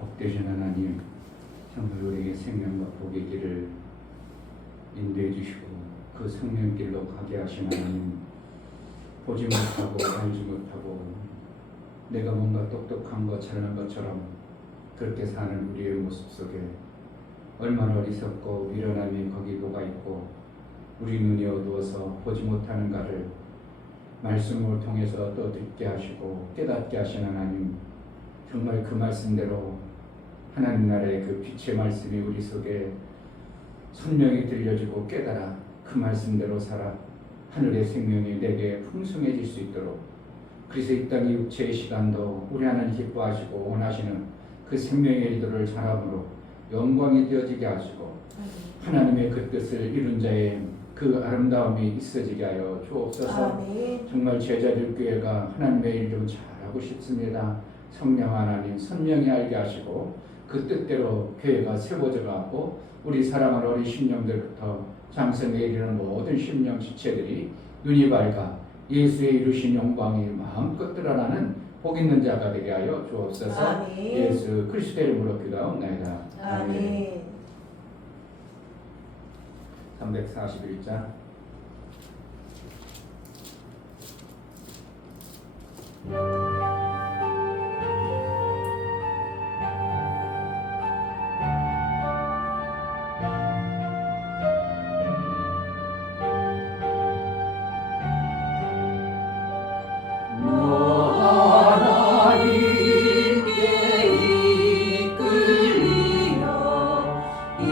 복되신 하나님, 정말 우리에게 생명과 복의 길을 인도해 주시고 그 생명길로 가게 하신 하나님, 보지 못하고 알지 못하고 내가 뭔가 똑똑한 것 잘난 것처럼 그렇게 사는 우리의 모습 속에 얼마나 어리석고 미련함이 거기 녹아있고 우리 눈이 어두워서 보지 못하는가를 말씀을 통해서 또 듣게 하시고 깨닫게 하신 하나님, 정말 그 말씀대로 하나님 나라의 그 빛의 말씀이 우리 속에 선명히 들려지고 깨달아 그 말씀대로 살아 하늘의 생명이 내게 풍성해질 수 있도록, 그래서 이 땅의 육체의 시간도 우리 하나님 기뻐하시고 원하시는 그 생명의 일들을 자랑으로 영광이 되어지게 하시고 하나님의 그 뜻을 이룬 자의 그 아름다움이 있어지게 하여 주옵소서. 정말 제자들 교회가 하나님의 일 좀 잘하고 싶습니다. 성령 하나님 선명히 알게 하시고 그 뜻대로 교회가 세워져 가고 우리 사랑하는 어린 심령들부터 장성에 이르는 모든 심령 지체들이 눈이 밝아 예수의 이루신 영광이 마음껏 드러나는 복 있는 자가 되게 하여 주옵소서. 아멘. 예수 그리스도의 이름으로 기도하옵나이다. 아멘. 341장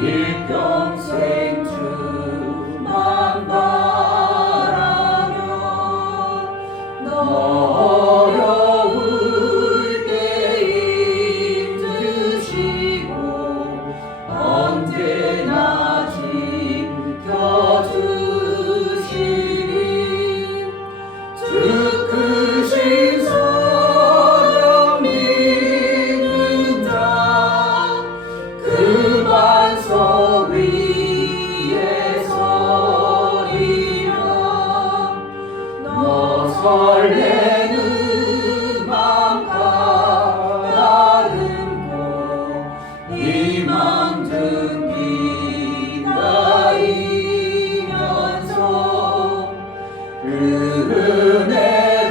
일평생 주만 바라며 어려울 때 힘드시고 언제나 지켜주시리 주 크신 사랑 믿는 자 그 반석 위에 서리라. 너 설레는 맘 가다듬고 희망 등기다이면서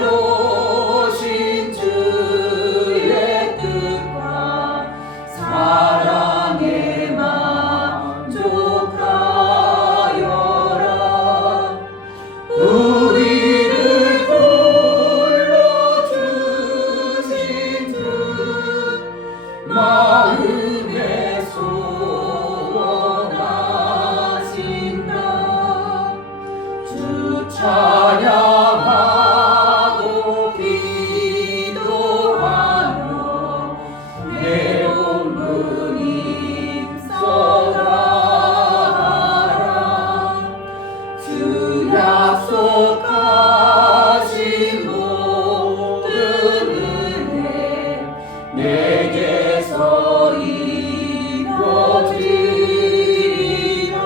은혜로신 주의 뜻과 사랑에 만족하여라. 우리를 불러주신 주 마음에 소원하신다. 주 찬양하고 기도하며 내 온분 힘써가라. 주 약속하신 모든 은혜 내게서 이루어지리라.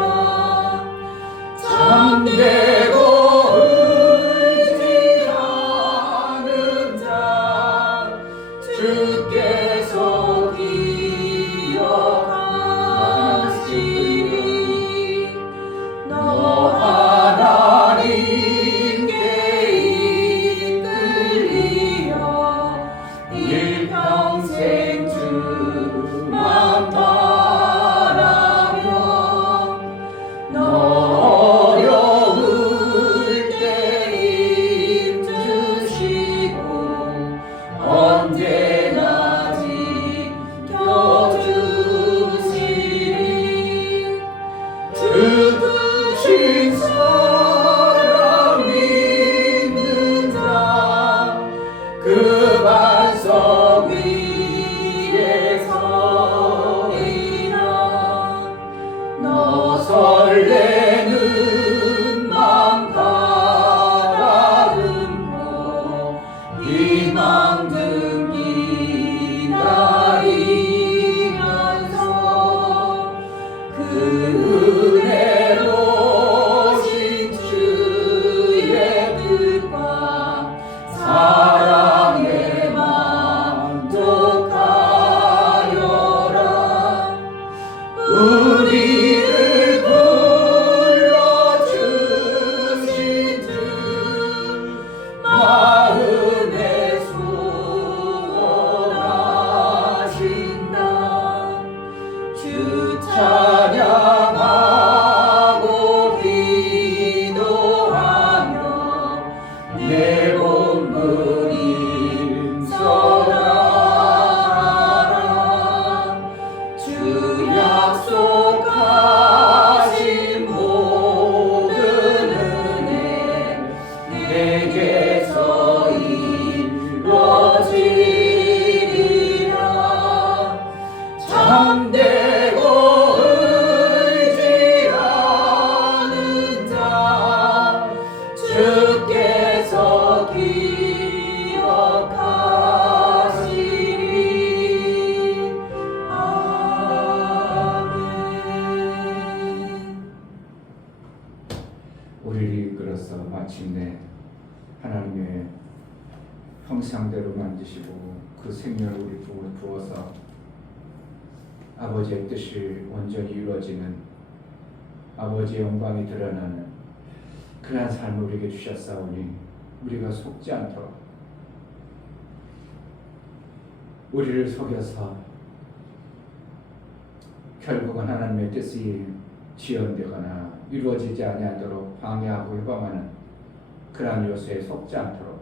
참되고 의지하는 자 주께서 기억하시리. 너 하나님께 이끌리어 일평생 주 참되고 의지하는 자 주께서 기억하시리. 아멘. 우리를 이끌어서 마침내 하나님의 형상대로 만드시고 그 생명을 우리 부어서 아버지의 뜻이 온전히 이루어지는 아버지의 영광이 드러나는 그러한 삶을 우리에게 주셨사오니 우리가 속지 않도록 우리를 속여서 결국은 하나님의 뜻이 지연되거나 이루어지지 아니하도록 방해하고 해방하는 그러한 요소에 속지 않도록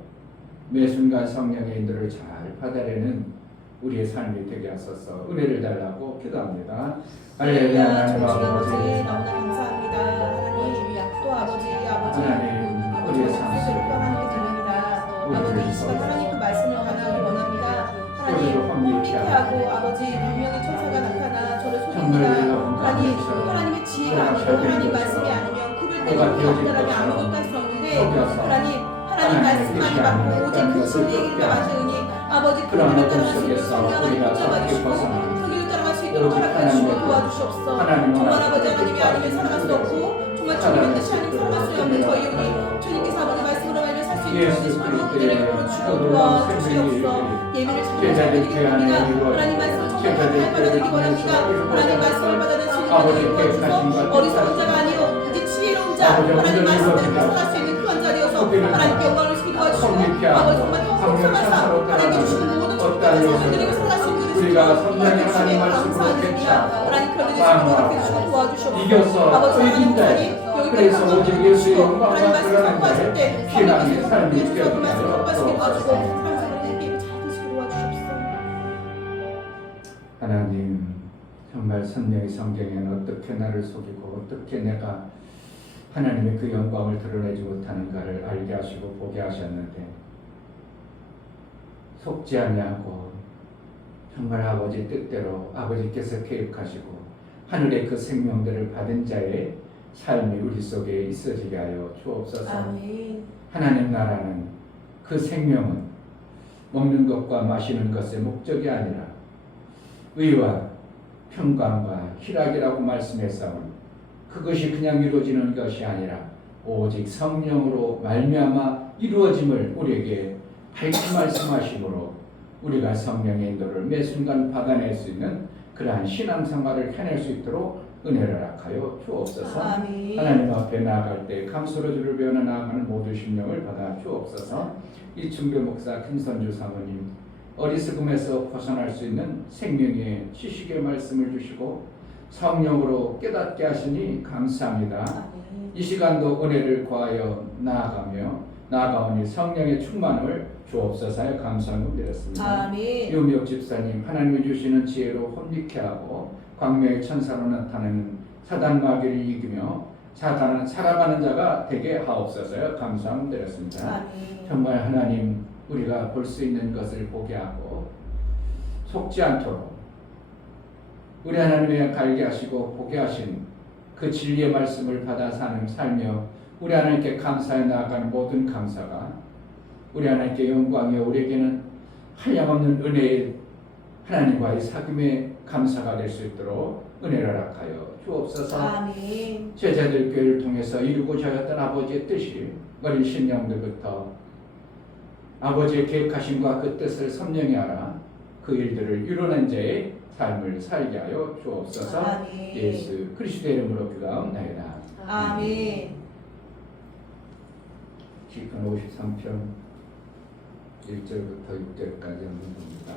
매 순간 성령의 인도를 잘 받아내는 우리의 삶이 되게 하소서. 은혜를 달라고 기도합니다. 할렐루야. 하나님 아버지, 너무나 감사합니다. 하나님, 또 아버지 하나님 우리의 삶 속에 하나님께 드립니다. 아버지 이 시간 하나님 그 말씀을 전하기 원합니다. 하나님 혼미케하고 아버지 분명히 천사가 나타나 저를 속입니다. 하나님의 지혜가 아니고 하나님 말씀이 아니면 구별되는 분이 없다라면 아무것도 할 수 없는데 하나님 말씀만이 받고 오직 그 진리의 길과 맞으니 아버지 그 길을 따라갈 수 있도록 성령을 붙잡아 주시고 그 길을 따라갈 수 있도록 허락해 주시고 도와주시옵소서. 정말 아버지 하나님이 아니면 살아갈 수 없고 정말 주님의 뜻이 아니면 살아갈 수 없는 저희 우리 주님께서 아버지 말씀으로 말며 살 수 있도록 주님들에게 보여주시고 도와주시옵소서. 예배를 드리겠습니다. 하나님 말씀을 정말 받아들이기 원합니다. 하나님 말씀을 받아들이는 주님을 도와주셔서 어리석은 자가 아니요 이제 지혜로운 자 하나님 말씀대로 살아갈 수 있는 그런 자 되어서 하나님께 영광을 주시기 도와주시고 아버지 정말 통성하사 하나님께 주시는 모든 축복을 사람들에게 살아갈 수 있는 우리가 성령의 하나님 말씀으로 감사드립니다. 하나님 그런 일을 주시고 주시고 도와주시옵소서. 이겨서 아버지 의진대 그래서 오직 예수의 영광과 하나님 말씀 선포하실 때 드러나는 신앙의 삶이 주셔서 그 말씀 선포하시기 되어지도록 도와주시고 항상 우리에게 잘 되시기 도와주시옵소서. 하나님 정말 성령의 성경에는 어떻게 나를 속이고 어떻게 내가 하나님의 그 영광을 드러내지 못하는가를 알게 하시고 보게 하셨는데 속지 아니하고 정말 아버지 뜻대로 아버지께서 계획하시고 하늘의 그 생명들을 받은 자의 삶이 우리 속에 있어지게 하여 주옵소서. 아멘. 하나님 나라는 그 생명은 먹는 것과 마시는 것의 목적이 아니라 의와 평강과 희락이라고 말씀했사오니 그것이 그냥 이루어지는 것이 아니라 오직 성령으로 말미암아 이루어짐을 우리에게 밝히 말씀하심으로 우리가 성령의 인도를 매 순간 받아낼 수 있는 그러한 신앙생활을 해낼 수 있도록 은혜를 허락하여 주옵소서. 아멘. 하나님 앞에 나아갈 때 감수로 주를 배우며 나아가는 모든 심령을 받아 주옵소서. 이충배 목사 김선주 사모님 어리석음에서 벗어날 수 있는 생명의 지식의 말씀을 주시고 성령으로 깨닫게 하시니 감사합니다. 아멘. 이 시간도 은혜를 구하여 나아가오니 성령의 충만을 주옵소서. 감사함을 드렸습니다. 아멘. 유미옥 집사님 하나님이 주시는 지혜로 혼미케 하고 광명의 천사로 나타나는 사단 마귀를 이기며 사단은 살아가는 자가 되게 하옵소서. 감사함을 드렸습니다. 아멘. 정말 하나님 우리가 볼 수 있는 것을 보게 하고 속지 않도록 우리 하나님의 갈게 하시고 보게 하신 그 진리의 말씀을 받아 사는 살며 우리 하나님께 감사해 나아가는 모든 감사가 우리 하나님께 영광이요 우리에게는 한량없는 은혜의 하나님과의 사귐의 감사가 될 수 있도록 은혜를 허락하여 주옵소서. 아멘. 제자들 교회를 통해서 이루고자 하였던 아버지의 뜻이 어린 신령들부터 아버지의 계획하심과 그 뜻을 선명히 알아 그 일들을 이루는 자의 삶을 살게 하여 주옵소서. 아멘. 예수 그리스도의 이름으로 기도하옵나이다. 아멘. 시편 53편 1절부터 6절까지 한번 봅니다.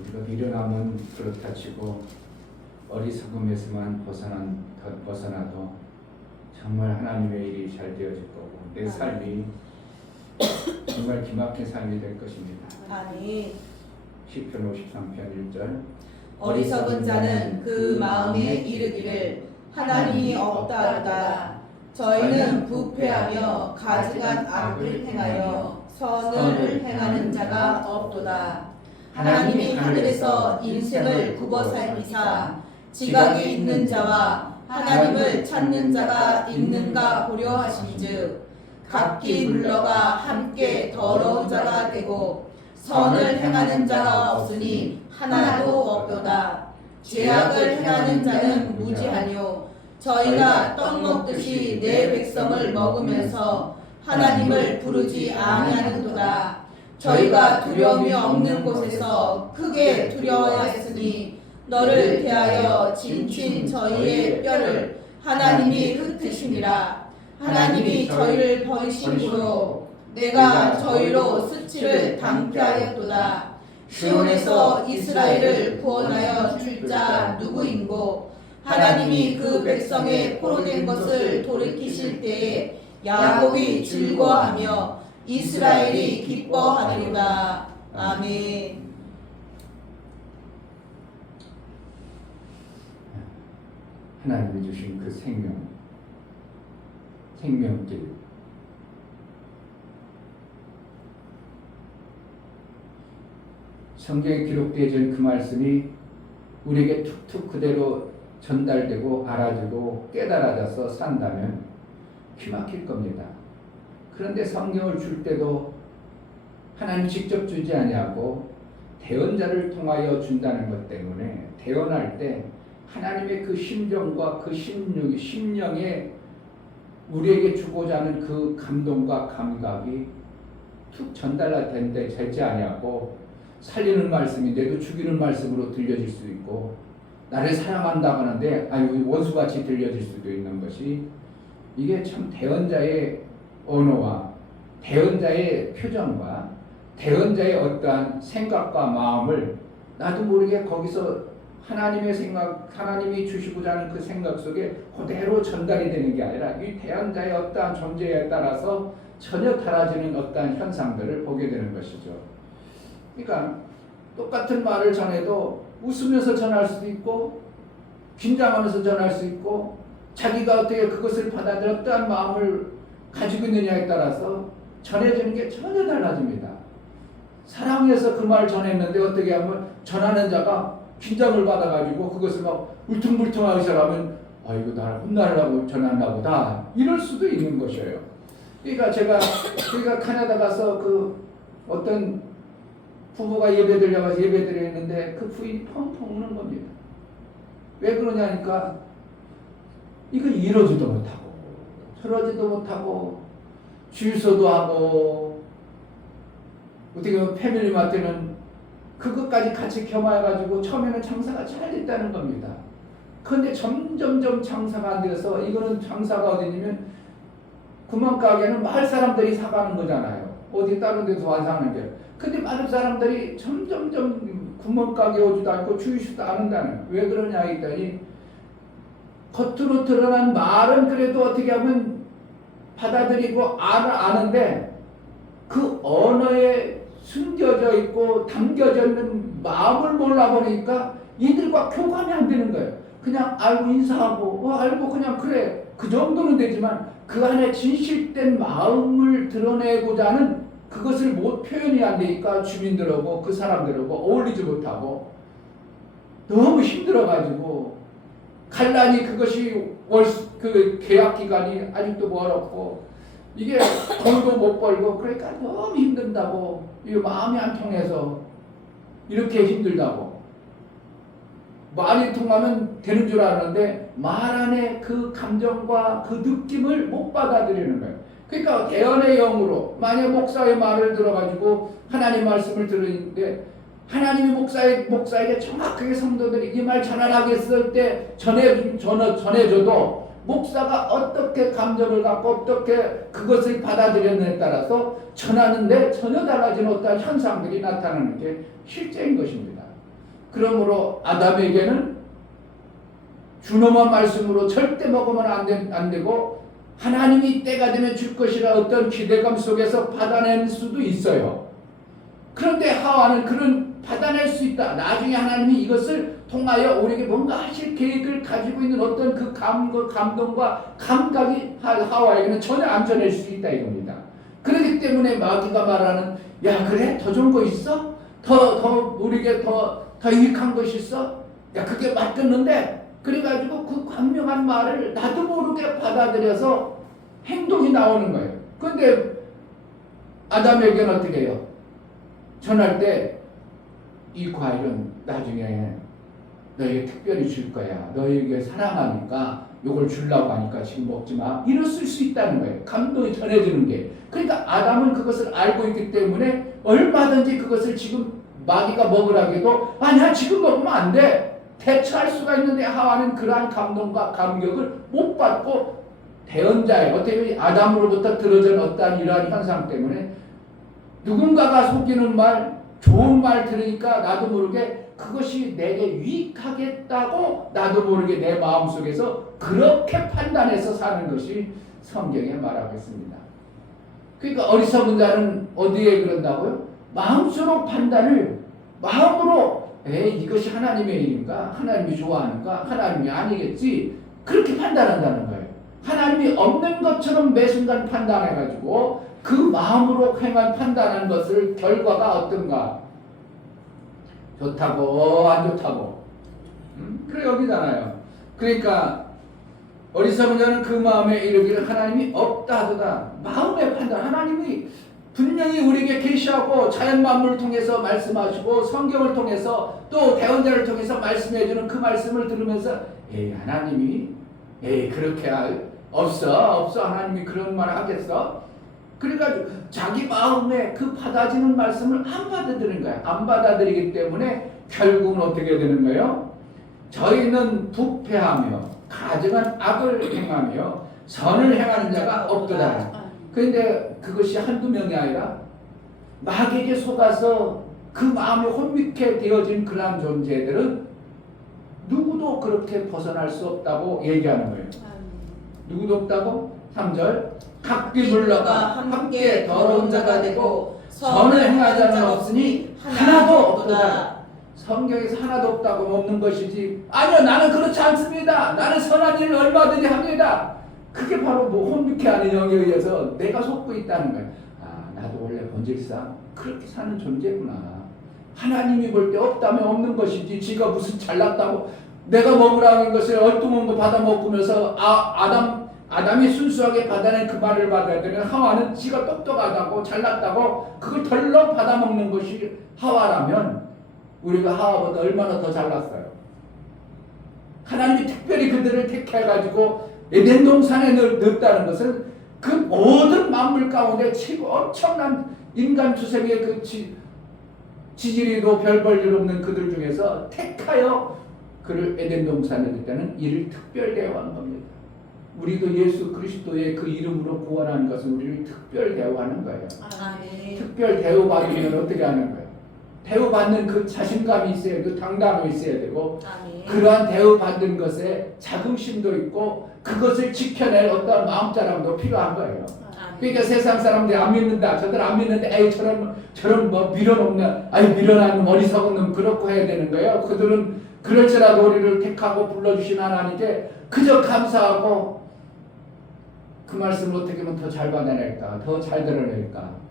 우리가 미련함은 그렇다 치고 어리석음에서만 벗어나도 정말 하나님의 일이 잘 되어질 거고 내 삶이 정말 기막힌 삶이 될 것입니다. 아멘. 시편 53편 1절 어리석은 자는 그 마음에 이르기를 하나님이 없다 하도다. 저희는 부패하며 가증한 악을 행하여 선을 행하는 자가 없도다. 하나님이 하늘에서 인생을 굽어 살피사 지각이 있는 자와 하나님을 찾는 자가 있는가 보려 하신즉 각기 물러가 함께 더러운 자가 되고 선을 행하는 자가 없으니 하나도 없도다. 죄악을 행하는 자는 무지하뇨. 저희가 떡 먹듯이 내 백성을 먹으면서 하나님을 부르지 아니하는도다. 저희가 두려움이 없는 곳에서 크게 두려워하였으니 너를 대하여 진친 저희의 뼈를 하나님이 흩으시니라. 하나님이 저희를 버리심으로 내가 저희로 수치를 당케 하였도다. 시온에서 이스라엘을 구원하여 줄 자 누구인고 하나님이 그 백성의 포로된 것을 돌이키실 때에 야곱이 즐거워하며 이스라엘이 기뻐하리로다. 아멘. 하나님이 주신 그 생명길, 성경에 기록되어진 그 말씀이 우리에게 툭툭 그대로 전달되고 알아주고 깨달아져서 산다면 기막힐 겁니다. 그런데 성경을 줄 때도 하나님 직접 주지 아니하고 대언자를 통하여 준다는 것 때문에 대언할 때 하나님의 그 심정과 그 심령에 우리에게 주고자 하는 그 감동과 감각이 툭 전달되는데 되지 아니하고 살리는 말씀인데도 죽이는 말씀으로 들려질 수 있고 나를 사랑한다고 하는데 원수같이 들려질 수도 있는 것이 이게 참 대언자의 언어와 대언자의 표정과 대언자의 어떠한 생각과 마음을 나도 모르게 거기서 하나님의 생각, 하나님이 주시고자 하는 그 생각 속에 그대로 전달이 되는 게 아니라 이 대언자의 어떠한 존재에 따라서 전혀 달라지는 어떠한 현상들을 보게 되는 것이죠. 그러니까 똑같은 말을 전해도 웃으면서 전할 수도 있고 긴장하면서 전할 수 있고 자기가 어떻게 그것을 받아들여 어떠한 마음을 가지고 있느냐에 따라서 전해지는 게 전혀 달라집니다. 사랑해서 그 말을 전했는데 어떻게 하면 전하는 자가 긴장을 받아가지고 그것을 막 울퉁불퉁하게 전하면 이거 나를 혼나려고 전한다 보다 이럴 수도 있는 것이에요. 그러니까 제가 캐나다 가서 그 어떤 부부가 예배드려가지고 예배드렸는데 그 부인이 펑펑 우는 겁니다. 왜 그러냐니까 이건 이러지도 못하고 저러지도 못하고 주유소도 하고 어떻게 보면 패밀리마트는 그것까지 같이 겸해가지고 처음에는 장사가 잘 됐다는 겁니다. 그런데 점점점 장사가 안 돼서 이거는 장사가 어디냐면 구멍가게는 마을 사람들이 사가는 거잖아요. 어디 다른 데서 와서 하는 게. 근데 많은 사람들이 점점점 구멍가게 오지도 않고 주유소도 안 한다는. 왜 그러냐 했더니 겉으로 드러난 말은 그래도 어떻게 하면 받아들이고 아는데 그 언어에 숨겨져 있고 담겨져 있는 마음을 몰라버리니까 이들과 교감이 안 되는 거예요. 그냥 알고 인사하고 알고 그냥 그래 그 정도는 되지만 그 안에 진실된 마음을 드러내고자 하는 그것을 못 표현이 안 되니까 주민들하고 그 사람들하고 어울리지 못하고 너무 힘들어가지고 갈라니 그것이 그 계약 기간이 아직도 멀었고 이게 돈도 못 벌고 그러니까 너무 힘든다고 이 마음이 안 통해서 이렇게 힘들다고 말이 통하면 되는 줄 아는데 말 안에 그 감정과 그 느낌을 못 받아들이는 거예요. 그러니까 대언의 영으로 만약 목사의 말을 들어가지고 하나님 말씀을 들으는데 하나님이 목사에게 정확하게 성도들이 이 말 전하겠을 때 전해줘도 목사가 어떻게 감정을 갖고 어떻게 그것을 받아들였느냐에 따라서 전하는데 전혀 달라진 어떤 현상들이 나타나는 게 실제인 것입니다. 그러므로 아담에게는 준엄한 말씀으로 절대 먹으면 안 되고 하나님이 때가 되면 줄 것이라 어떤 기대감 속에서 받아낼 수도 있어요. 그런데 하와는 그런 받아낼 수 있다. 나중에 하나님이 이것을 통하여 우리에게 뭔가 하실 계획을 가지고 있는 어떤 그 감동과 감각이 하와에게는 전혀 안 전할 수 있다 이겁니다. 그렇기 때문에 마귀가 말하는 야 그래? 더 좋은 거 있어? 더 우리에게 더 유익한 것이 있어? 야 그게 맞겠는데? 그래가지고 그 광명한 말을 나도 모르게 받아들여서 행동이 나오는 거예요. 그런데 아담에게는 어떻게 해요? 전할 때 이 과일은 나중에 너에게 특별히 줄 거야. 너에게 사랑하니까 이걸 주려고 하니까 지금 먹지 마. 이랬을 수 있다는 거예요. 감동이 전해지는 게. 그러니까 아담은 그것을 알고 있기 때문에 얼마든지 그것을 지금 마귀가 먹으라고 해도 아니야 지금 먹으면 안 돼. 대처할 수가 있는데 하와는 그러한 감동과 감격을 못 받고 대언자의 어떻게 보면 아담으로부터 들어진 어떠한 이러한 현상 때문에 누군가가 속이는 말 좋은 말 들으니까 나도 모르게 그것이 내게 유익하겠다고 나도 모르게 내 마음속에서 그렇게 판단해서 사는 것이 성경에 말하고 있습니다. 그러니까 어리석은 자는 어디에 그런다고요? 마음속으로 판단을 마음으로 이것이 하나님의 일인가? 하나님이 좋아하는가? 하나님이 아니겠지? 그렇게 판단한다는 거예요. 하나님이 없는 것처럼 매 순간 판단해가지고 그 마음으로 행한 판단한 것을 결과가 어떤가? 좋다고 안 좋다고. 그래 여기잖아요. 그러니까 어리석은 자는 그 마음에 이르기를 하나님이 없다 하도다. 마음의 판단. 하나님이 분명히 우리에게 계시하고 자연 만물을 통해서 말씀하시고 성경을 통해서 또 대언자를 통해서 말씀해주는 그 말씀을 들으면서 하나님이 그렇게 없어 하나님이 그런 말을 하겠어? 그러니까 자기 마음에 그 받아지는 말씀을 안 받아들이는 거야. 안 받아들이기 때문에 결국은 어떻게 되는 거예요? 저희는 부패하며 가증한 악을 행하며 선을 행하는 자가 없도다. 그런데 그것이 한두 명이 아니라 마귀에게 속아서 그 마음이 혼미케 되어진 그러한 존재들은 누구도 그렇게 벗어날 수 없다고 얘기하는 거예요. 누구도 없다고? 3절 각기 물러가 함께 더러운 자가 되고 선을 행하는 자는 없으니 하나도 없도다. 성경에서 하나도 없다고 없는 것이지 아니요 나는 그렇지 않습니다. 나는 선한 일을 얼마든지 합니다. 그게 바로 뭐 혼미케하는 영에 의해서 내가 속고 있다는 거예요. 나도 원래 본질상 그렇게 사는 존재구나. 하나님이 볼 때 없다면 없는 것이지 지가 무슨 잘났다고 내가 먹으라는 것을 얼뚱한 거 받아 먹으면서 아담이 순수하게 받아낸 그 말을 받아야 되는 하와는 지가 똑똑하다고 잘났다고 그걸 덜렁 받아 먹는 것이 하와라면 우리가 하와보다 얼마나 더 잘났어요. 하나님이 특별히 그들을 택해가지고 에덴 동산에 넣었다는 것은 그 모든 만물 가운데 최고 엄청난 인간 투생의 그 지질이도 별 볼 일 없는 그들 중에서 택하여 그를 에덴 동산에 넣었다는 이를 특별 대우하는 겁니다. 우리도 예수 그리스도의 그 이름으로 구원하는 것은 우리를 특별 대우하는 거예요. 특별 대우받으면 어떻게 하는 거예요? 대우받는 그 자신감이 있어야 되고 당당함이 있어야 되고 그러한 대우받는 것에 자긍심도 있고 그것을 지켜낼 어떤 마음자랑도 필요한 거예요. 그러니까 세상 사람들이 안 믿는다. 저들 안 믿는데 저런 뭐 밀어놓는 밀어놓는 어리석은 놈 그렇고 해야 되는 거예요. 그들은 그럴지라도 우리를 택하고 불러주신 하나님께 그저 감사하고 그 말씀을 어떻게 하면 더 잘 받아낼까? 더 잘 드러낼까?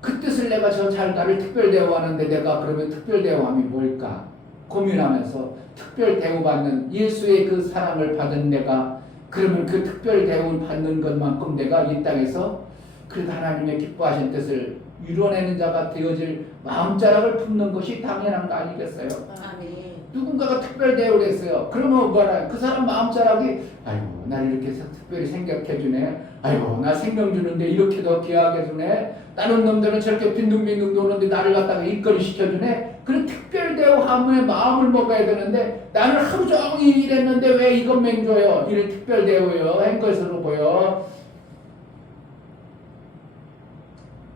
그 뜻을 내가 저 잘 나를 특별 대우하는데 내가 그러면 특별 대우함이 뭘까? 고민하면서 특별 대우받는 예수의 그 사랑을 받은 내가 그러면 그 특별 대우를 받는 것만큼 내가 이 땅에서 그래도 하나님의 기뻐하신 뜻을 이뤄내는 자가 되어질 마음자락을 품는 것이 당연한 거 아니겠어요? 누군가가 특별 대우를 했어요. 그러면 뭐라 그 사람 마음자락이 아이고 나를 이렇게 특별히 생각해 주네. 아이고 나 생명 주는데 이렇게 더 귀하게 주네. 다른 놈들은 저렇게 빈둥빈둥 도는데 나를 갖다가 일거리 시켜주네. 그런 특별 대우함에 마음을 먹어야 되는데 나는 하루 종일 일했는데 왜 이것만 줘요? 이를 특별 대우요 한 것으로 보여.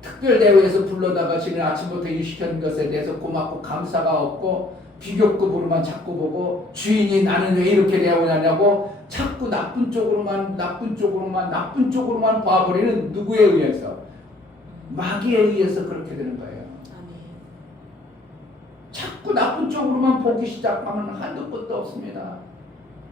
특별 대우에서 불러다가 지금 아침부터 일 시키는 것에 대해서 고맙고 감사가 없고 비교급으로만 자꾸 보고 주인이 나는 왜 이렇게 대우하냐고 자꾸 나쁜 쪽으로만 봐버리는 누구에 의해서? 마귀에 의해서 그렇게 되는 거예요. 자꾸 나쁜 쪽으로만 보기 시작하면 한도 끝도 없습니다.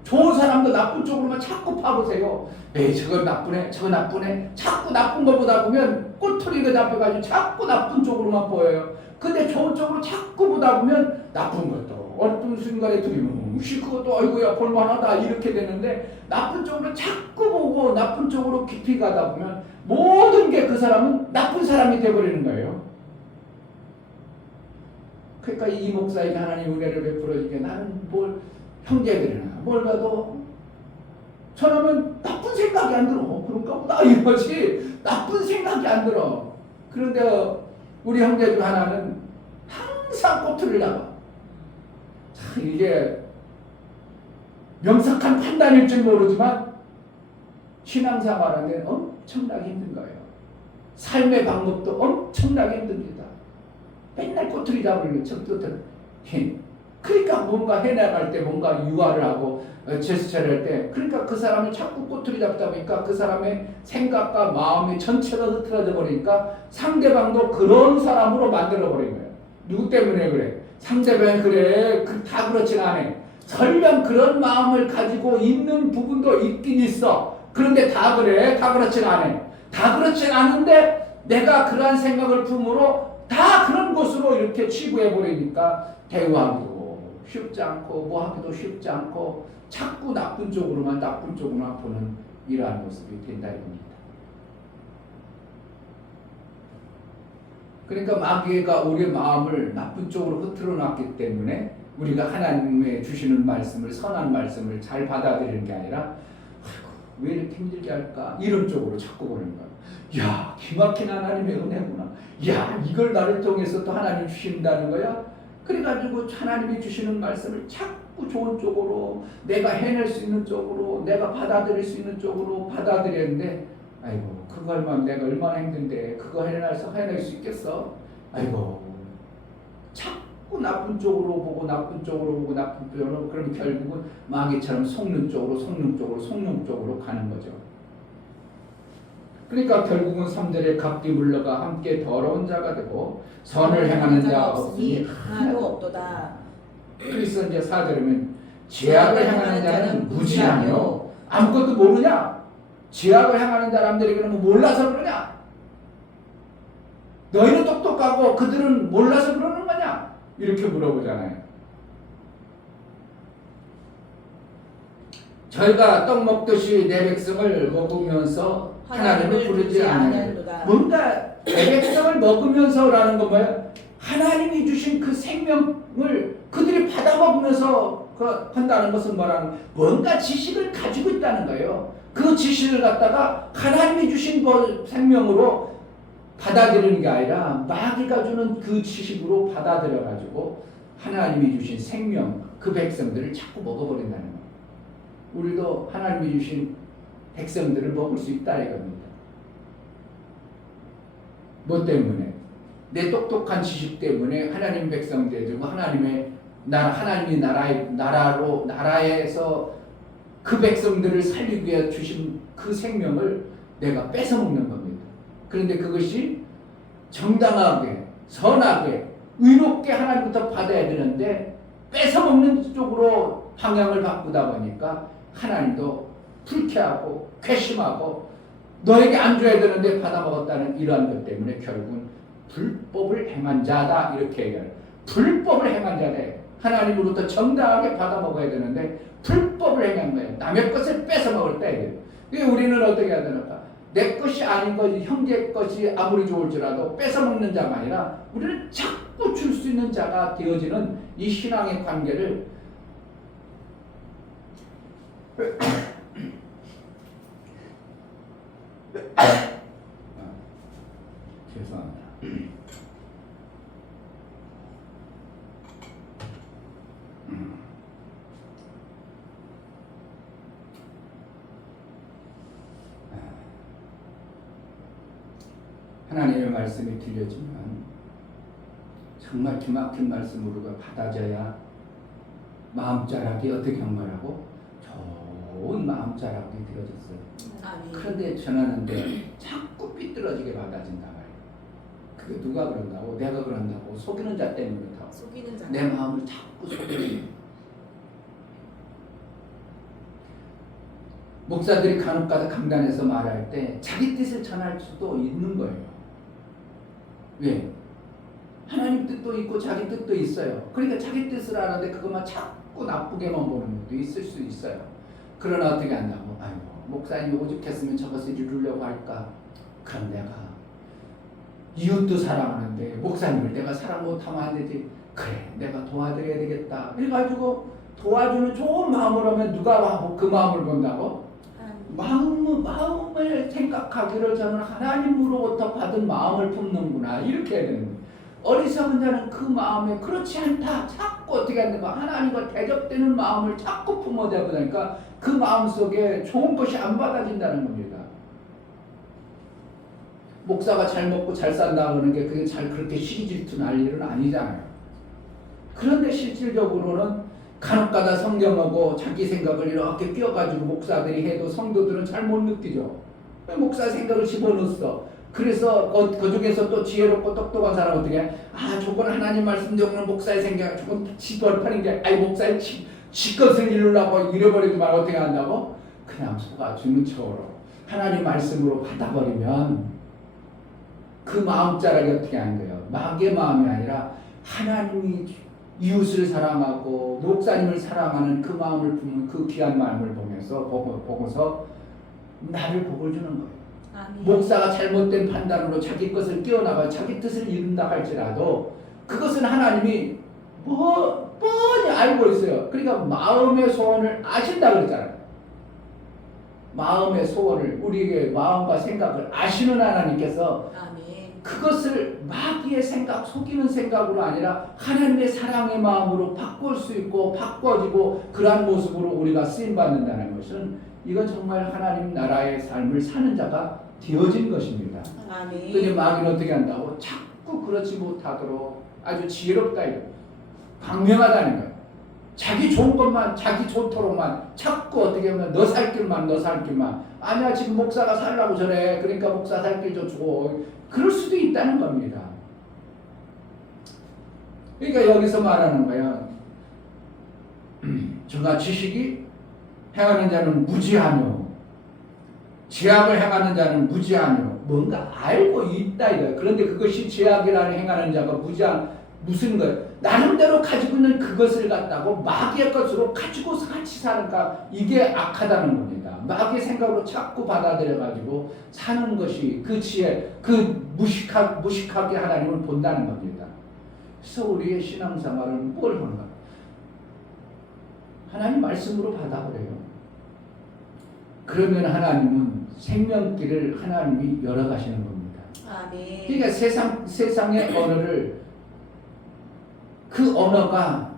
좋은 사람도 나쁜 쪽으로만 자꾸 파보세요. 에이 저건 나쁘네 저거 나쁘네 자꾸 나쁜 거 보다 보면 꼬투리가 잡혀가지고 자꾸 나쁜 쪽으로만 보여요. 근데 좋은 쪽으로 자꾸 보다 보면 나쁜 것도 어떤 순간에 두리뭉실 그것도 아이고야 볼만하다 이렇게 되는데 나쁜 쪽으로 자꾸 보고 나쁜 쪽으로 깊이 가다 보면 모든 게 그 사람은 나쁜 사람이 되어버리는 거예요. 그러니까 이 목사에게 하나님 은혜를 베풀어 주게 나는 뭘 형제들이나 뭘 봐도 저놈은 나쁜 생각이 안 들어. 그런가 보다 이거지. 나쁜 생각이 안 들어. 그런데 우리 형제 중 하나는 항상 꼬투리를 잡아. 참 이게 명석한 판단일 줄 모르지만 신앙생활하는 엄청나게 힘든 거예요. 삶의 방법도 엄청나게 힘듭니다. 맨날 꼬투리 잡으려고 척도들 힘. 그러니까 뭔가 해나갈 때 뭔가 유화를 하고 제스처를 할 때 그러니까 그 사람이 자꾸 꼬투리 잡다 보니까 그 사람의 생각과 마음이 전체가 흐트러져 버리니까 상대방도 그런 사람으로 만들어 버린 거예요. 누구 때문에 그래? 상대방이 그래. 다 그렇진 않아. 설령 그런 마음을 가지고 있는 부분도 있긴 있어. 그런데 다 그래. 다 그렇진 않아. 다 그렇진 않은데 내가 그러한 생각을 품으로 다 그런 것으로 이렇게 치부해 버리니까 대우하기도 쉽지 않고 뭐 하기도 쉽지 않고 자꾸 나쁜 쪽으로만 보는 이러한 모습이 된다 이겁니다. 그러니까 마귀가 우리의 마음을 나쁜 쪽으로 흐트러 놨기 때문에 우리가 하나님의 주시는 말씀을 선한 말씀을 잘 받아들이는 게 아니라 왜 이렇게 힘들게 할까 이런 쪽으로 자꾸 보는 거야. 야 기막힌 하나님의 은혜구나. 야 이걸 나를 통해서 또 하나님 주신다는 거야. 그래가지고 하나님이 주시는 말씀을 자꾸 좋은 쪽으로 내가 해낼 수 있는 쪽으로 내가 받아들일 수 있는 쪽으로 받아들였는데 아이고 그걸만 내가 얼마나 힘든데 그거 해낼 수 있겠어? 아이고 자꾸 나쁜 쪽으로 보고 나쁜 쪽으로 그럼 결국은 마귀처럼 속는 쪽으로 가는 거죠. 그러니까 결국은 3절에 각기 물러가 함께 더러운 자가 되고 선을 행하는 자 없으니 하나도 없도다. 그래서 이제 4절이면 죄악을 행하는 자는 무지하며 아무것도 모르냐? 죄악을 행하는 사람들이 그러면 몰라서 그러냐? 너희는 똑똑하고 그들은 몰라서 그러는 거냐? 이렇게 물어보잖아요. 저희가 떡 먹듯이 내 백성을 먹으면서 하나님을 부르지 않아요. 뭔가 내 백성을 먹으면서라는 건 뭐예요? 하나님이 주신 그 생명을 그들이 받아 먹으면서 한다는 것은 뭐라는 뭔가 지식을 가지고 있다는 거예요. 그 지식을 갖다가 하나님이 주신 생명으로 받아들이는 게 아니라 마귀가 주는 그 지식으로 받아들여 가지고 하나님이 주신 생명 그 백성들을 자꾸 먹어버린다는 거예요. 우리도 하나님이 주신 백성들을 먹을 수 있다 이겁니다. 뭐 때문에? 내 똑똑한 지식 때문에 하나님 백성 되고 하나님의 나라, 하나님의 나라에서 그 백성들을 살리기 위해 주신 그 생명을 내가 뺏어 먹는 겁니다. 그런데 그것이 정당하게, 선하게, 의롭게 하나님부터 받아야 되는데 뺏어 먹는 쪽으로 방향을 바꾸다 보니까 하나님도 불쾌하고 괘씸하고 너에게 안 줘야 되는데 받아먹었다는 이러한 것 때문에 결국은 불법을 행한 자다 이렇게 얘기해요. 불법을 행한 자네. 하나님으로부터 정당하게 받아먹어야 되는데 불법을 행한 거예요. 남의 것을 뺏어먹을 때 우리는 어떻게 해야 되는가? 내 것이 아닌 것이 형제 것이 아무리 좋을지라도 뺏어먹는 자가 아니라 우리는 자꾸 줄 수 있는 자가 되어지는 이 신앙의 관계를 죄송합니다. 하나님의 말씀이 들려지면 정말 기막힌 말씀으로 받아줘야 마음자락이 어떻게 한 거라고? 좋은 마음자락이 되어졌어요. 그런데 전하는데 자꾸 삐뚤어지게 받아진단 말이에요. 그게 누가 그런다고? 내가 그런다고? 속이는 자 때문에 그렇다고. 속이는 자. 내 마음을 자꾸 속이는. 목사들이 간혹가다 강단에서 말할 때 자기 뜻을 전할 수도 있는 거예요. 왜? 하나님 뜻도 있고 자기 뜻도 있어요. 그러니까 자기 뜻을 하는데 그것만 자꾸 나쁘게만 보는 것도 있을 수 있어요. 그러나 어떻게 한다고? 아이고, 목사님이 오죽했으면 저것을 이루려고 할까? 그럼 내가 이웃도 사랑하는데 목사님을 내가 사랑 못하면 안 되지. 그래, 내가 도와드려야 되겠다. 이래가지고 도와주는 좋은 마음을 하면 누가 그 마음을 본다고? 마음을 생각하기를 저는 하나님으로부터 받은 마음을 품는구나, 이렇게 해야 되는 거예요. 어리석은 자는 그 마음에 그렇지 않다, 자꾸 어떻게 하는가, 하나님과 대적되는 마음을 자꾸 품어대고 보니까 그 마음 속에 좋은 것이 안 받아진다는 겁니다. 목사가 잘 먹고 잘 산다 그러는 게 그게 잘 그렇게 시기질투 날 일은 아니잖아요. 그런데 실질적으로는 간혹가다 성경하고 자기 생각을 이렇게 끼워가지고 목사들이 해도 성도들은 잘 못 느끼죠. 왜 목사 생각을 집어넣었어? 그래서 그 중에서 또 지혜롭고 똑똑한 사람 어떻게 해? 아, 저건 하나님 말씀 적는 목사의 생각, 저건 지벌판인 게, 아이 목사의 지 것을 이루려고 잃어버리지 말고 어떻게 한다고? 그냥 속아주는 척으로 하나님 말씀으로 받아버리면 그 마음자락이 어떻게 하는 거예요? 마귀의 마음이 아니라 하나님이 이웃을 사랑하고 목사님을 사랑하는 그 마음을 품는 그 귀한 마음을 보고서 나를 복을 주는 거예요. 아멘. 목사가 잘못된 판단으로 자기 것을 끼워나가 자기 뜻을 이룬다 할지라도 그것은 하나님이 뻔히 알고 있어요. 그러니까 마음의 소원을 아신다 그랬잖아요. 마음의 소원을, 우리에게 마음과 생각을 아시는 하나님께서 아멘. 그것을 마귀의 생각, 속이는 생각으로 아니라 하나님의 사랑의 마음으로 바꿀 수 있고 바꿔지고 그러한 모습으로 우리가 쓰임받는다는 것은 이건 정말 하나님 나라의 삶을 사는 자가 되어진 것입니다. 아멘. 그런데 마귀는 어떻게 한다고? 자꾸 그렇지 못하도록 아주 지혜롭다, 이거 강명하다는 거예요. 자기 좋은 것만, 자기 좋도록만 자꾸 어떻게 하면 너 살 길만, 너 살 길만. 아니야, 지금 목사가 살라고 저래. 그러니까 목사 살 길 좀 주고. 그럴 수도 있다는 겁니다. 그러니까 여기서 말하는 거야. 저가 지식이 행하는 자는 무지하며 죄악을 행하는 자는 무지하며 뭔가 알고 있다 이거야. 그런데 그것이 죄악이라는 행하는 자가 무지한 무슨 거예요? 나름대로 가지고 있는 그것을 갖다고 마귀의 것으로 가지고 같이 사니까 이게 악하다는 겁니다. 마귀의 생각으로 자꾸 받아들여가지고 사는 것이 그 지혜, 그 무식하게 하나님을 본다는 겁니다. 그래서 우리의 신앙생활은 뭘 하는가? 하나님 말씀으로 받아버려요. 그러면 하나님은 생명길을 하나님이 열어가시는 겁니다. 아멘. 그러니까 세상의 언어를 그 언어가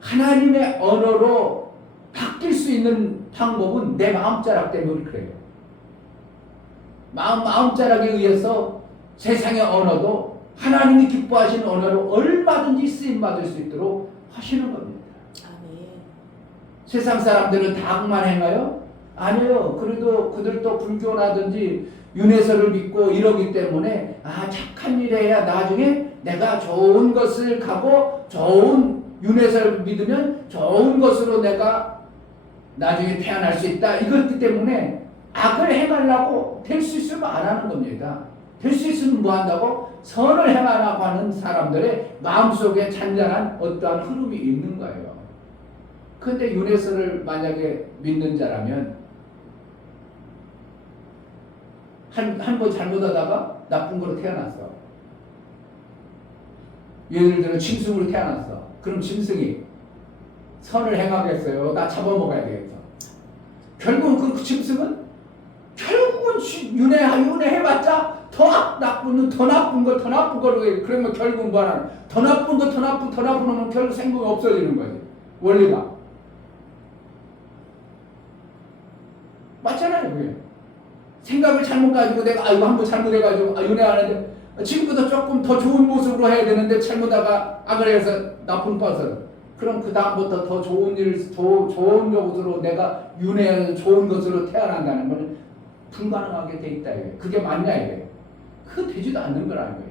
하나님의 언어로 바뀔 수 있는 방법은 내 마음자락 때문에 그래요. 마음자락에 의해서 세상의 언어도 하나님이 기뻐하시는 언어로 얼마든지 쓰임받을 수 있도록 하시는 겁니다. 아멘. 세상 사람들은 다 악만 행하여? 아니에요. 그래도 그들도 불교라든지 윤회설을 믿고 이러기 때문에 착한 일 해야 나중에 내가 좋은 것을 가고 좋은 윤회설을 믿으면 좋은 것으로 내가 나중에 태어날 수 있다. 이것 때문에 악을 행하려고 될 수 있으면 안 하는 겁니다. 될 수 있으면 뭐 한다고? 선을 행하려고 하는 사람들의 마음속에 잔잔한 어떠한 흐름이 있는 거예요. 그런데 윤회설을 만약에 믿는 자라면 한 번 잘못하다가 나쁜 거로 태어났어. 예를 들어 짐승으로 태어났어. 그럼 짐승이 선을 행하겠어요? 나 잡아먹어야 되겠어. 결국은 그 짐승은 결국은 윤회해봤자 더 나쁜 거로 해. 그러면 결국은 뭐하나? 더 나쁜 놈은 결국 생명이 없어지는 거지. 원리가. 맞잖아요, 그게. 생각을 잘못 가지고 내가 한번 잘못해가지고 윤회하는데 지금보다 조금 더 좋은 모습으로 해야 되는데 잘못하다가 악을 해서 나쁜 것을 그럼 그 다음부터 더 좋은 좋은 것으로 내가 윤회하는 좋은 것으로 태어난다는 건 불가능하게 돼 있다 이거예요. 그게 맞냐 이거예요. 그거 되지도 않는 거라는 거예요.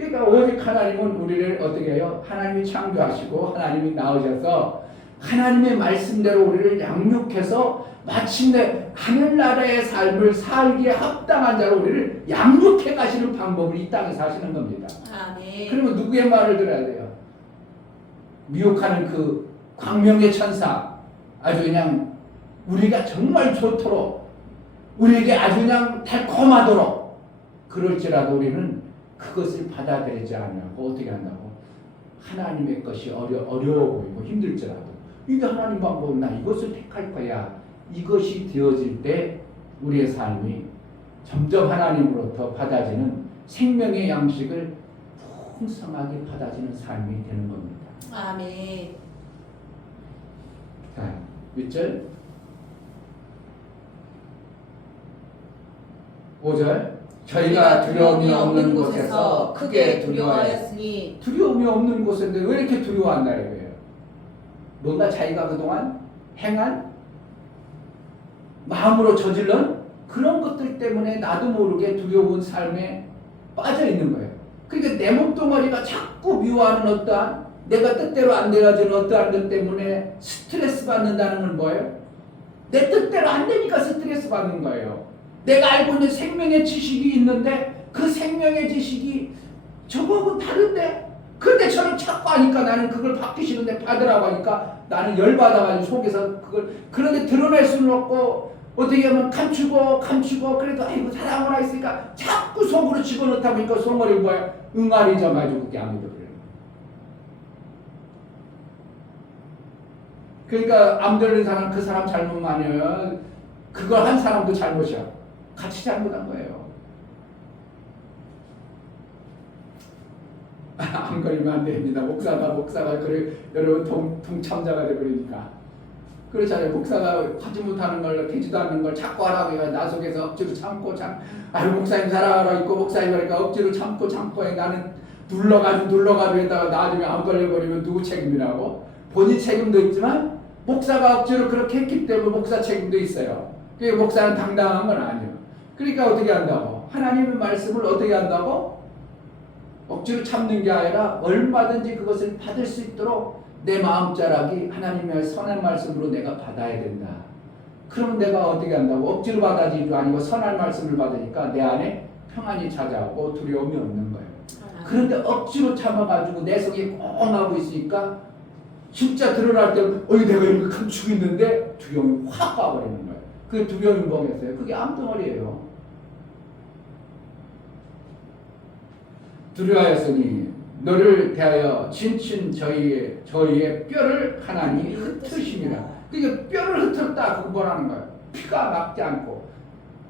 그러니까 오직 하나님은 우리를 어떻게 해요? 하나님이 창조하시고 하나님이 낳으셔서 하나님의 말씀대로 우리를 양육해서 마침내 하늘나라의 삶을 살기에 합당한 자로 우리를 양육해 가시는 방법을 이 땅에서 하시는 겁니다. 아멘. 그러면 누구의 말을 들어야 돼요? 미혹하는 그 광명의 천사, 아주 그냥 우리가 정말 좋도록 우리에게 아주 그냥 달콤하도록 그럴지라도 우리는 그것을 받아들이지 않냐고 어떻게 한다고? 하나님의 것이 어려워 보이고 힘들지라도 이게 하나님 방법은 나 이것을 택할 거야. 이것이 되어질 때 우리의 삶이 점점 하나님으로부터 받아지는 생명의 양식을 풍성하게 받아지는 삶이 되는 겁니다. 아멘. 자, 윗절 5절 저희가 두려움이 없는 곳에서 크게 두려워하였으니 두려움이 없는 곳인데 왜 이렇게 두려워한다 이거예요? 뭔가 자기가 그동안 행한 마음으로 저질른 그런 것들 때문에 나도 모르게 두려운 삶에 빠져 있는 거예요. 그러니까 내 몸뚱아리가 자꾸 미워하는 어떠한 내가 뜻대로 안 되어지는 어떠한 것 때문에 스트레스 받는다는 건 뭐예요? 내 뜻대로 안 되니까 스트레스 받는 거예요. 내가 알고 있는 생명의 지식이 있는데 그 생명의 지식이 저거하고 다른데 근데 저는 자꾸 하니까 나는 그걸 받기 싫은데 받으라고 하니까 나는 열받아가지고 속에서 그걸 그런데 드러낼 수는 없고 어떻게 하면 감추고 그래도 아이고 사랑을 했으니까 자꾸 속으로 집어넣다 보니까 속머리 뭐야 응아리 져가지고 그게 안 믿어버려요. 그러니까 암 들린 사람 그 사람 잘못만 아니에요. 그걸 한 사람도 잘못이야. 같이 잘못한 거예요. 안 걸리면 안 됩니다. 목사가 그래 여러분 동참자가 되버리니까 그렇잖아요. 목사가 하지 못하는 걸 되지도 않는 걸 자꾸 하라고 해요. 나 속에서 억지로 참고 아유 목사님 사랑하라 있고 목사님 그러니까 억지로 참고 해. 나는 눌러가지고 했다가 나중에 안 걸려버리면 누구 책임이라고? 본인 책임도 있지만 목사가 억지로 그렇게 했기 때문에 목사 책임도 있어요. 그게 목사는 당당한 건 아니에요. 그러니까 어떻게 한다고? 하나님의 말씀을 어떻게 한다고? 억지로 참는 게 아니라 얼마든지 그것을 받을 수 있도록 내 마음자락이 하나님의 선한 말씀으로 내가 받아야 된다. 그럼 내가 어떻게 한다고? 억지로 받아지도 아니고 선한 말씀을 받으니까 내 안에 평안이 찾아오고 두려움이 없는 거예요. 그런데 억지로 참아가지고 내 속이 꽁하고 있으니까 진짜 드러날 때 내가 이렇게 감추고 있는데 두려움이 확 가버리는 거예요. 그게 두려움이 뭐겠어요? 그게 암덩어리예요. 두려워하였으니 너를 대하여 친친 저희의 뼈를 하나님이 흩으심이라. 그러니까 뼈를 흩었다 그거 뭐라는 거예요? 피가 막지 않고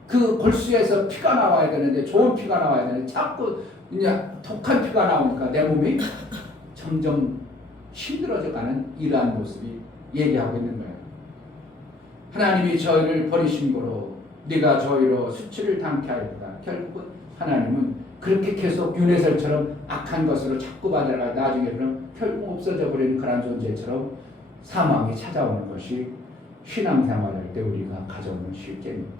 그 골수에서 피가 나와야 되는데 좋은 피가 나와야 되는데 자꾸 그냥 독한 피가 나오니까 내 몸이 점점 힘들어져가는 이러한 모습이 얘기하고 있는 거예요. 하나님이 저희를 버리신 거로 네가 저희로 수치를 당케 하였다. 결국은 하나님은 그렇게 계속 윤회설처럼 악한 것으로 자꾸 받아라 나중에 그럼 결국 없어져 버리는 그런 존재처럼 사망이 찾아오는 것이 신앙생활할 때 우리가 가져오는 실제입니다.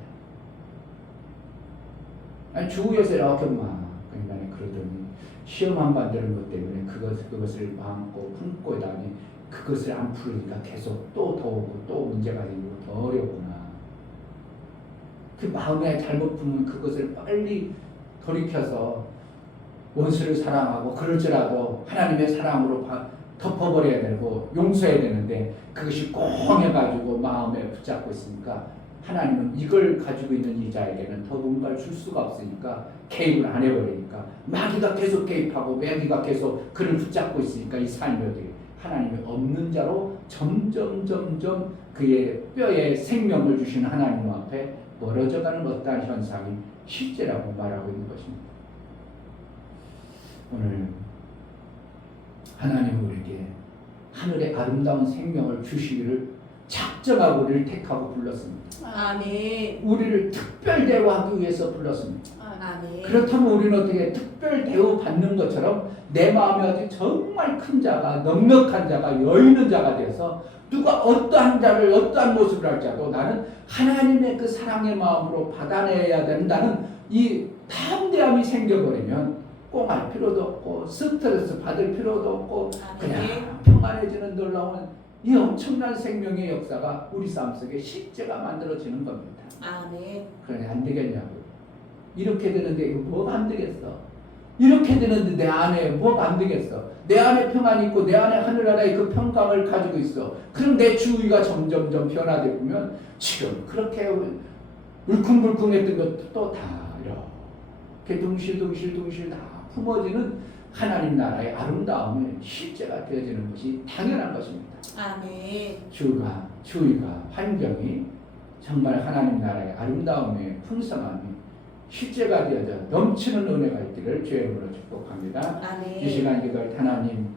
아니 주위에서 이렇게 막 인간이 그러더니 시험 안 받는 것 때문에 그것을 마음고 품고 있다니 그것을 안 풀으니까 계속 또 오고 또 문제가 생기고 더 어렵구나. 그 마음에 잘못 품은 그것을 빨리 돌이켜서 원수를 사랑하고 그럴지라도 하나님의 사랑으로 덮어버려야 되고 용서해야 되는데 그것이 꽁 해가지고 마음에 붙잡고 있으니까 하나님은 이걸 가지고 있는 이 자에게는 더 뭔가를 줄 수가 없으니까 개입을 안 해버리니까 마귀가 계속 개입하고 마귀가 계속 그를 붙잡고 있으니까 이 삶이 어떻게 하나님이 없는 자로 점점 그의 뼈에 생명을 주신 하나님 앞에 멀어져가는 어떠한 현상이 실제라고 말하고 있는 것입니다. 오늘 하나님은 우리에게 하늘의 아름다운 생명을 주시기를 작정하고 우리를 택하고 불렀습니다. 아멘. 우리를 특별 대우하기 위해서 불렀습니다. 아멘. 그렇다면 우리는 어떻게 특별 대우 받는 것처럼 내 마음에 아주 정말 큰 자가 넉넉한 자가 여있는 자가 돼서 누가 어떠한 자를 어떠한 모습을 할지라도 나는 하나님의 그 사랑의 마음으로 받아내야 된다는 이 담대함이 생겨버리면 꽁할 필요도 없고 스트레스 받을 필요도 없고 그냥 아멘. 평안해지는 놀라운 이 엄청난 생명의 역사가 우리 삶 속에 실제가 만들어지는 겁니다. 아멘. 그러니 안 되겠냐고요. 이렇게 되는데 이거 뭐가 안 되겠어? 이렇게 되는데 내 안에 뭐가 안 되겠어? 내 안에 평안이 있고 내 안에 하늘나라의 그 평강을 가지고 있어. 그럼 내 주위가 점점점 변화되고 보면 지금 그렇게 울쿵불쿵했던 것도 다 이렇게 둥실둥실 다 품어지는 하나님 나라의 아름다움의 실제가 되어지는 것이 당연한 것입니다. 아멘. 주위가 환경이 정말 하나님 나라의 아름다움의 풍성함이 실제가 되어져 넘치는 은혜가 있기를 주의 이름으로 축복합니다. 아멘. 이 시간 기도할 하나님,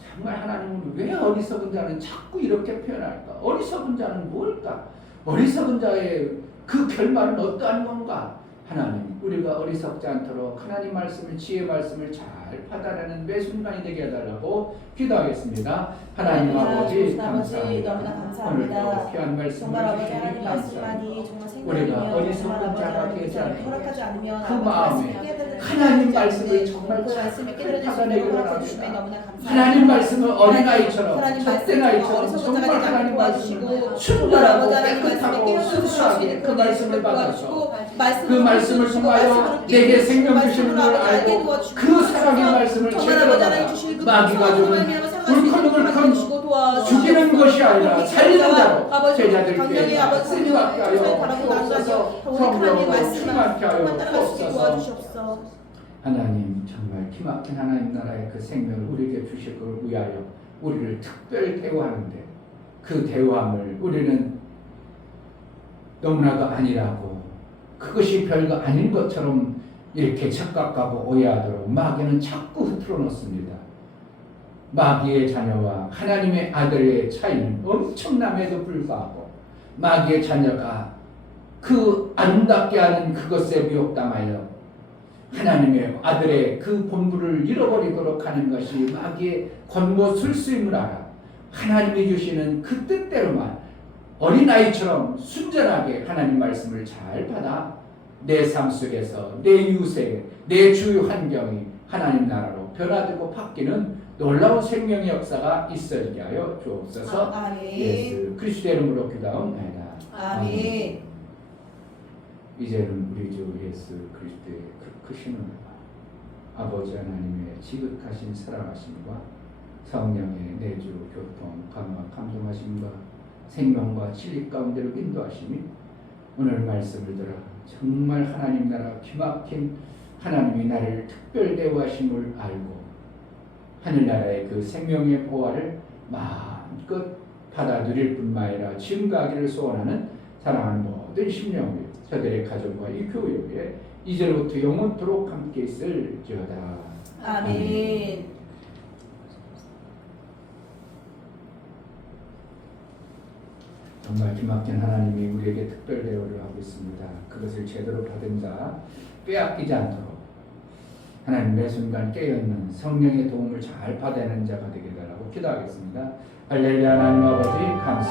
정말 하나님은 왜 어리석은 자는 자꾸 이렇게 표현할까? 어리석은 자는 뭘까? 어리석은 자의 그 결말은 어떠한 건가? 하나님, 우리가 어리석지 않도록 하나님 말씀을, 지혜 말씀을 잘 받아내는 매 순간이 되게 해달라고 기도하겠습니다. 하나님 아버지 감사합니다. 너무나 감사합니다. 오늘도 귀한 말씀을 정말 아버지 주시니 하나님 감사합니다. 말씀만이 정말 우리가 생명이며 어리석은 자가 되지 않도록 허락하지 않으면 그 아버지 마음에 말씀을 깨달을 하나님 수 말씀을 없는데 정말 그 말씀을 깨달을 수 받아내기를 있는 허락해 원합니다. 주시면 너무나 감사합니다. 하나님 말씀을 어린아이처럼 하나님 젖대나이처럼 말씀을 정말 어리석은 자가 하나님 되지 말씀을 않도록 순결하고 하나님 말씀을 깨끗하고 깨어서 순수하게 그 말씀을 받아서 그 그 말씀을 통하여 내게 생명 주시는 걸 알고 그 사랑의 말씀을 제대로 받아 마귀가 주는 울컥울컥 죽이는 것이 아니라 살리는 자로 제자들께 쓰임받게 하여 주옵소서. 성령으로 충만케 하여 주옵소서. 하나님, 정말 기막힌 하나님 나라의 그 생명을 우리에게 주실 것을 위하여 우리를 특별히 대우하는데 그 대우함을 우리는 너무나도 아니라고, 그것이 별거 아닌 것처럼 이렇게 착각하고 오해하도록 마귀는 자꾸 흐트러 놓습니다. 마귀의 자녀와 하나님의 아들의 차이는 엄청남에도 불구하고 마귀의 자녀가 그 아름답게 하는 그것에 미혹당하여 하나님의 아들의 그 본부를 잃어버리도록 하는 것이 마귀의 권모술수임을 알아 하나님이 주시는 그 뜻대로만 어린아이처럼 순전하게 하나님 말씀을 잘 받아 내 삶 속에서 내 이웃에게 내 주위 환경이 하나님 나라로 변화되고 바뀌는 놀라운 생명의 역사가 있어지게 하여 주옵소서. 아멘. 예수 그리스도의 이름으로 기도하옵나이다. 아멘. 이제는 우리 주 예수 그리스도의 그 크신 은혜와 아버지 하나님의 지극하신 사랑하심과 성령의 내주 교통 감화 감동하심과 생명과 진리 가운데로 인도하심이 오늘 말씀을 들어 정말 하나님 나라 기막힌 하나님이 나를 특별 대우하심을 알고 하늘나라의 그 생명의 보화를 마음껏 받아 누릴 뿐만 아니라 증거하기를 소원하는 사랑하는 모든 심령을 저들의 가정과 이 교회에 이제로부터 영원토록 함께 있을지어다. 아멘. 정말 기막힌 하나님이 우리에게 특별 대우를 하고 있습니다. 그것을 제대로 받은 자 빼앗기지 않도록 하나님 매 순간 깨어있는 성령의 도움을 잘 받아내는 자가 되게 해달라고 기도하겠습니다. 할렐루야. 하나님 아버지 감사합니다.